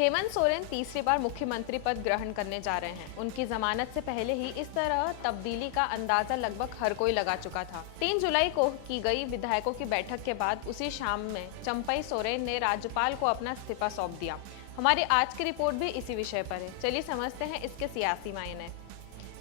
हेमंत सोरेन तीसरी बार मुख्यमंत्री पद ग्रहण करने जा रहे हैं। उनकी जमानत से पहले ही इस तरह तब्दीली का अंदाजा लगभग हर कोई लगा चुका था। 3 जुलाई को की गई विधायकों की बैठक के बाद उसी शाम में चंपई सोरेन ने राज्यपाल को अपना इस्तीफा सौंप दिया। हमारी आज की रिपोर्ट भी इसी विषय पर है। चलिए समझते हैं इसके सियासी मायने।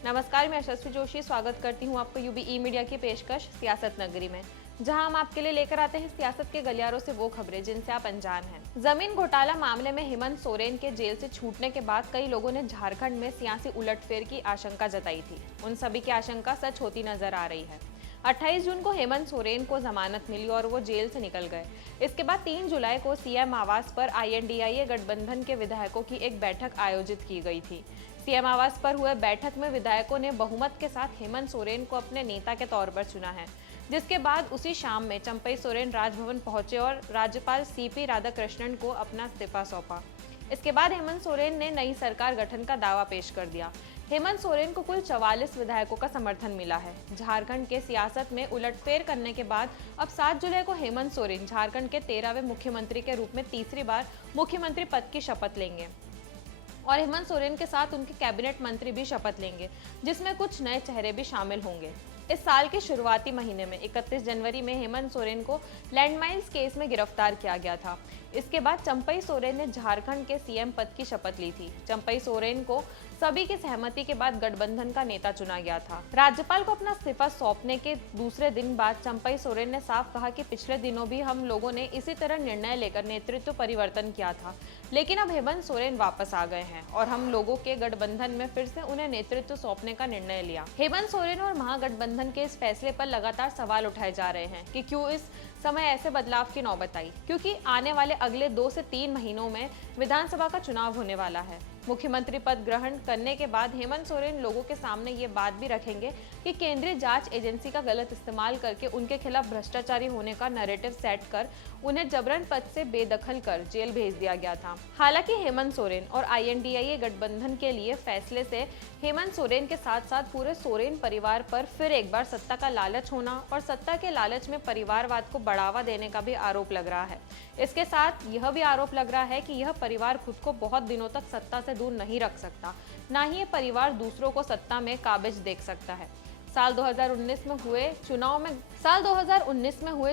नमस्कार, मैं यशस्वी जोशी स्वागत करती हूँ आपको यूबी मीडिया की पेशकश सियासत नगरी में, जहां हम आपके लिए लेकर आते हैं सियासत के गलियारों से वो खबरें जिनसे आप अनजान हैं। जमीन घोटाला मामले में हेमंत सोरेन के जेल से छूटने के बाद कई लोगों ने झारखंड में सियासी उलटफेर की आशंका जताई थी। उन सभी की आशंका सच होती नजर आ रही है। 28 जून को हेमंत सोरेन को जमानत मिली और वो जेल से निकल गए। इसके बाद 3 जुलाई को सीएम आवास पर आईएनडीआईए गठबंधन के विधायकों की एक बैठक आयोजित की गई थी। सीएम आवास पर हुए बैठक में विधायकों ने बहुमत के साथ हेमंत सोरेन को अपने नेता के तौर पर चुना है, जिसके बाद उसी शाम में चंपई सोरेन राजभवन पहुंचे और राज्यपाल सीपी राधाकृष्णन को अपना इस्तीफा सौंपा। इसके बाद हेमंत सोरेन ने नई सरकार गठन का दावा पेश कर दिया। हेमंत सोरेन को कुल 44 विधायकों का समर्थन मिला है। झारखंड के सियासत में उलटफेर करने के बाद अब 7 जुलाई को हेमंत सोरेन झारखंड के 13वें मुख्यमंत्री के रूप में तीसरी बार मुख्यमंत्री पद की शपथ लेंगे और हेमंत सोरेन के साथ उनके कैबिनेट मंत्री भी शपथ लेंगे, जिसमें कुछ नए चेहरे भी शामिल होंगे। इस साल के शुरुआती महीने में 31 जनवरी में हेमंत सोरेन को लैंडमाइंस केस में गिरफ्तार किया गया था। इसके बाद चंपई सोरेन ने झारखंड के सीएम पद की शपथ ली थी। चंपई सोरेन को सभी की सहमति के बाद गठबंधन का नेता चुना गया था। राज्यपाल को अपना इस्तीफा सौंपने के दूसरे दिन बाद चंपई सोरेन ने साफ कहा कि पिछले दिनों भी हम लोगों ने इसी तरह निर्णय लेकर नेतृत्व परिवर्तन किया था, लेकिन अब हेमंत सोरेन वापस आ गए हैं और हम लोगों के गठबंधन में फिर से उन्हें नेतृत्व सौंपने का निर्णय लिया। हेमंत सोरेन और महागठबंधन के इस फैसले पर लगातार सवाल उठाए जा रहे हैं कि क्यों इस समय ऐसे बदलाव की नौबत आई, क्योंकि आने वाले अगले 2 से 3 महीनों में विधानसभा का चुनाव होने वाला है। मुख्यमंत्री पद ग्रहण करने के बाद हेमंत सोरेन लोगों के सामने ये बात भी रखेंगे कि केंद्रीय जांच एजेंसी का गलत इस्तेमाल करके उनके खिलाफ भ्रष्टाचारी होने का नैरेटिव सेट कर उन्हें जबरन पद से बेदखल कर जेल भेज दिया गया था। हालांकि हेमंत सोरेन और आईएनडीआईए गठबंधन के लिए फैसले से हेमंत सोरेन के साथ साथ पूरे सोरेन परिवार पर फिर एक बार सत्ता का लालच होना और सत्ता के लालच में परिवारवाद को बढ़ावा देने का भी आरोप लग रहा है। इसके साथ यह भी आरोप लग रहा है कि यह परिवार खुद को बहुत दिनों तक सत्ता से दूर नहीं रख सकता, ना ही ये परिवार दूसरों को सत्ता में काबिज देख सकता है। साल 2019 में हुए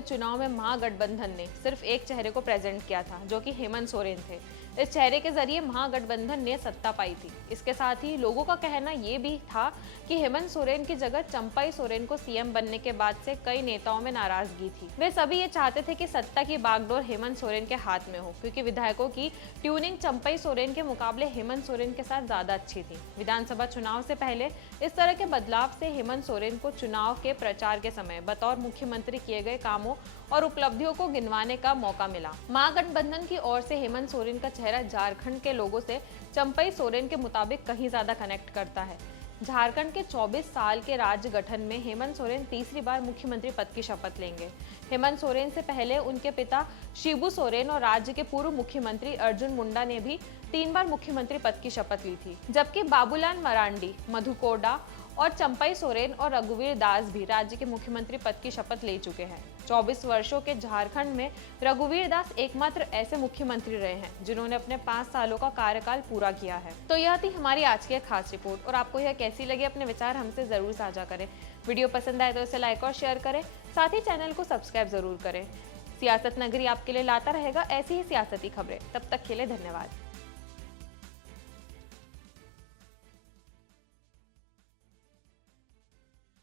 चुनाव में महागठबंधन ने सिर्फ एक चेहरे को प्रेजेंट किया था, जो कि हेमंत सोरेन थे। इस चेहरे के जरिए महागठबंधन ने सत्ता पाई थी। इसके साथ ही लोगों का कहना यह भी था कि हेमंत सोरेन की जगह चंपई सोरेन को सीएम बनने के बाद से कई नेताओं में नाराजगी थी। वे सभी ये चाहते थे कि सत्ता की बागडोर हेमंत सोरेन के हाथ में हो, क्योंकि विधायकों की ट्यूनिंग चंपई सोरेन के मुकाबले हेमंत सोरेन के साथ ज्यादा अच्छी थी। विधानसभा चुनाव से पहले इस तरह के बदलाव से हेमंत सोरेन को चुनाव के प्रचार के समय बतौर मुख्यमंत्री किए गए कामों और उपलब्धियों को गिनवाने का मौका मिला। महागठबंधन की ओर से हेमंत सोरेन का चेहरा झारखंड के लोगों से चंपई सोरेन के मुताबिक कहीं ज्यादा कनेक्ट करता है। झारखंड के 24 साल के राज्य गठन में हेमंत सोरेन तीसरी बार मुख्यमंत्री पद की शपथ लेंगे। हेमंत सोरेन से पहले उनके पिता शिबू सोरेन और राज्य के पूर्व मुख्यमंत्री अर्जुन मुंडा ने भी 3 बार मुख्यमंत्री पद की शपथ ली थी, जबकि बाबूलाल मरांडी, मधु कोड़ा और चंपई सोरेन और रघुवीर दास भी राज्य के मुख्यमंत्री पद की शपथ ले चुके हैं। 24 वर्षों के झारखंड में रघुवीर दास एकमात्र ऐसे मुख्यमंत्री रहे हैं जिन्होंने अपने 5 सालों का कार्यकाल पूरा किया है। तो यह थी हमारी आज की खास रिपोर्ट और आपको यह कैसी लगी, अपने विचार हमसे जरूर साझा करें। वीडियो पसंद आए तो इसे लाइक और शेयर करें, साथ ही चैनल को सब्सक्राइब जरूर करें। सियासत नगरी आपके लिए लाता रहेगा ऐसी ही सियासती खबरें। तब तक के लिए धन्यवाद।